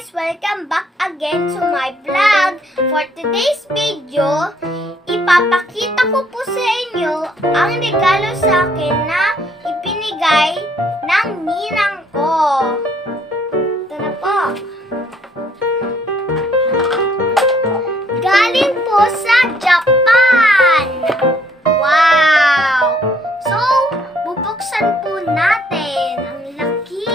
guys! Welcome back again to my vlog. For today's video, ipapakita ko po sa inyo ang regalo sa akin na ipinigay ng ninang ko. Ito na po. Galing po sa Japan. Wow! So, bubuksan po natin. Ang laki.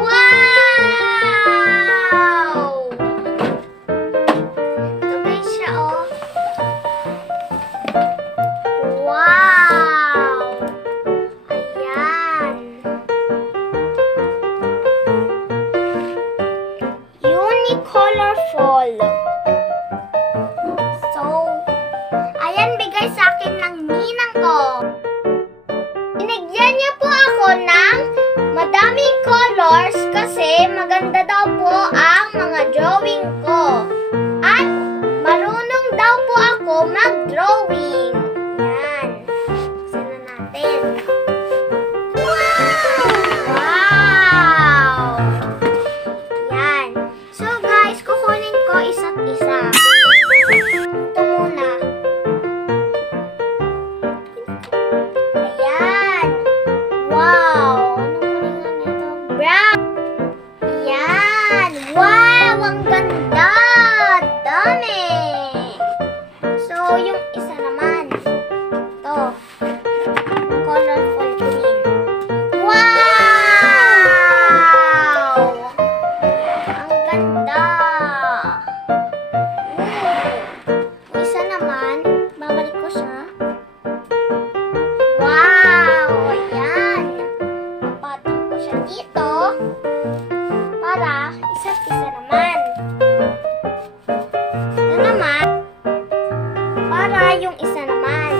Wow! Ito guys siya, oh. Wow! Ayan. Unicolor fall. So, ayan, bigay sa akin ng ninang ko. Binigyan niya po ako ng madaming colors kasi maganda daw po ang mga drawing ko. At marunong daw po ako mag-drawing. Yan. Buksan na natin. Wow! Yan. So guys, kukunin ko isa't isa. Ito muna. Ayan. Wow! Anong kuningan nito? Brown. Ayan. Wow! Ang ganda! Dami! So, yung isa naman. Ito. Colorful green. Wow! Ang ganda! Yung isa naman, babalik ko siya. Wow! Ayan. Papatong ko siya dito para isa't isa naman. Ito naman para yung isa naman.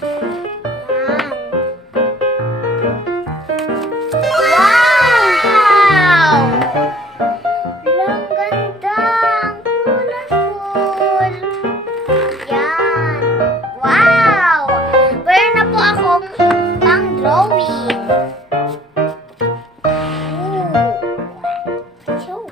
Ayan. Wow! Ang ganda! Ang colorful! Yan! Wow! Meron na po akong pang-drawing. Ooh! So,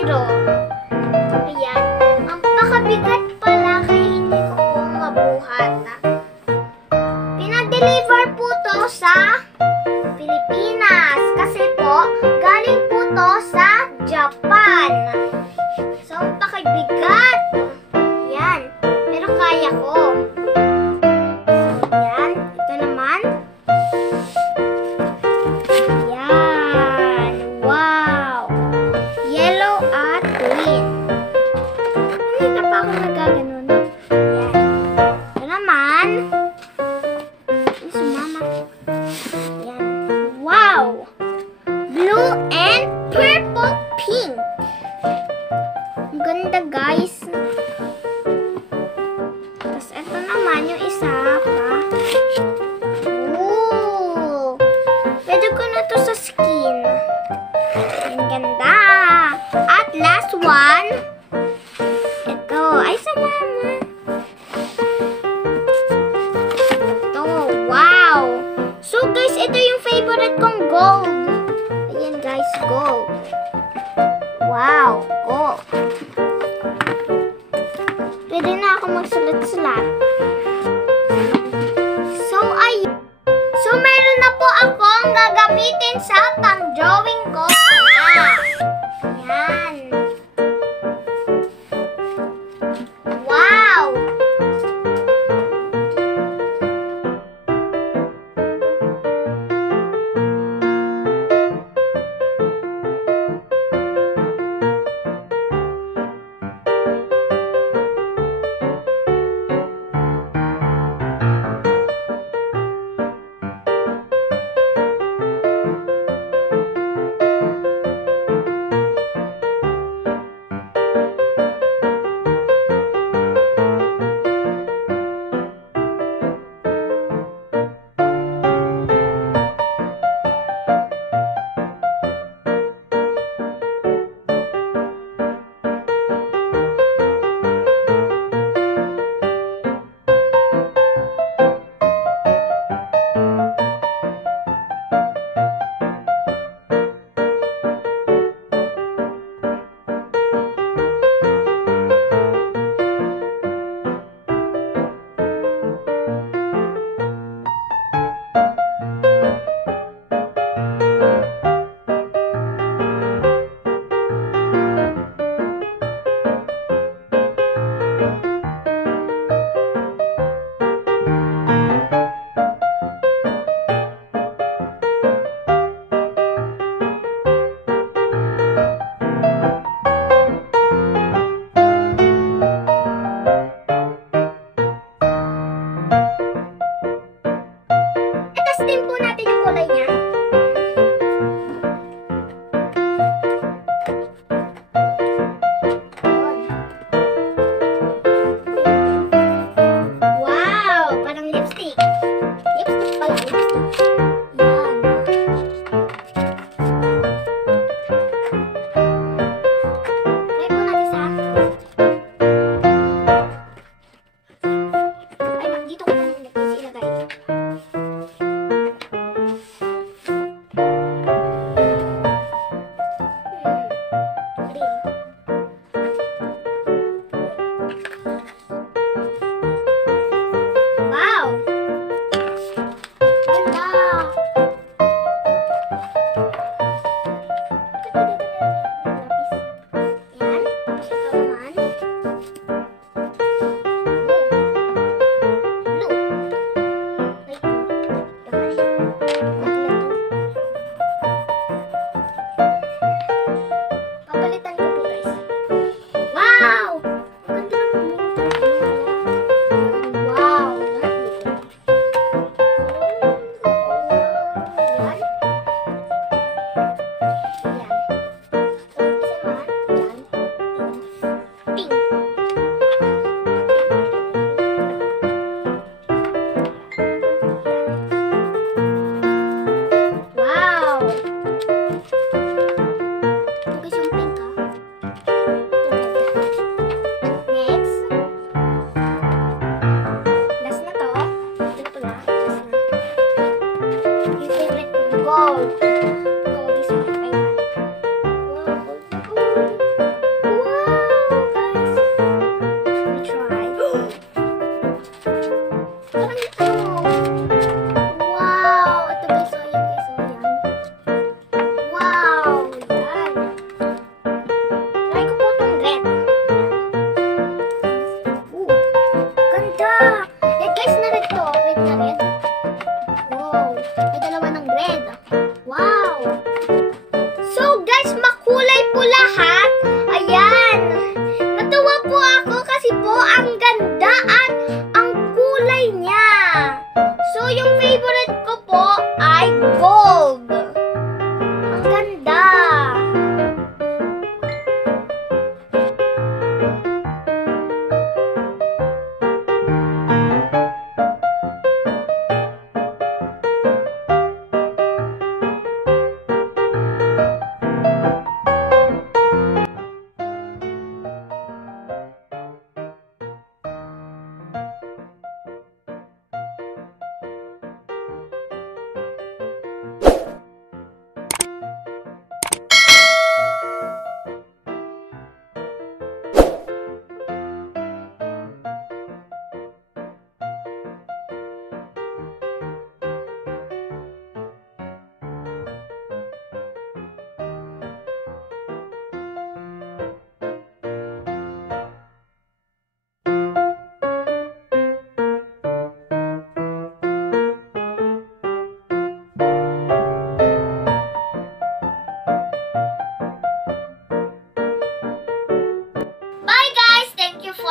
zero. Ayan. Ang pakabigat pala kaya hindi ko po mabuhat. Pinadeliver po to sa Pilipinas. Kasi po, galing po to sa Japan. So, ang pakabigat. Ayan. Pero kaya ko. Ayan. Ito naman. Ayan. Wow. Yellow at green. Hindi na pa ako nagaganon. Ayan. Ito naman. Ay, sumama. Ayan. Wow. Blue and purple pink. Ang ganda, guys. Tapos, ito naman yung isa pa. Ooh. Pwede ko na to sa skin. Ang ganda. At last one. Ito. Ay, sa mama. Ito. Wow. So, guys, ito yung favorite kong gold. Ayan, guys, gold. Wow. Gold. Pwede na ako magsulat-sulat. So, meron na po akong gagamitin sa pang-drawing ko pala. Ayan. Wow!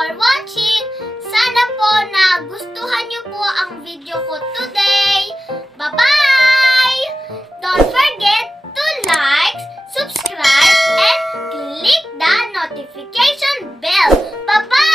for watching. Sana po nagustuhan niyo po ang video ko today. Bye-bye! Don't forget to like, subscribe, and click the notification bell. Bye-bye!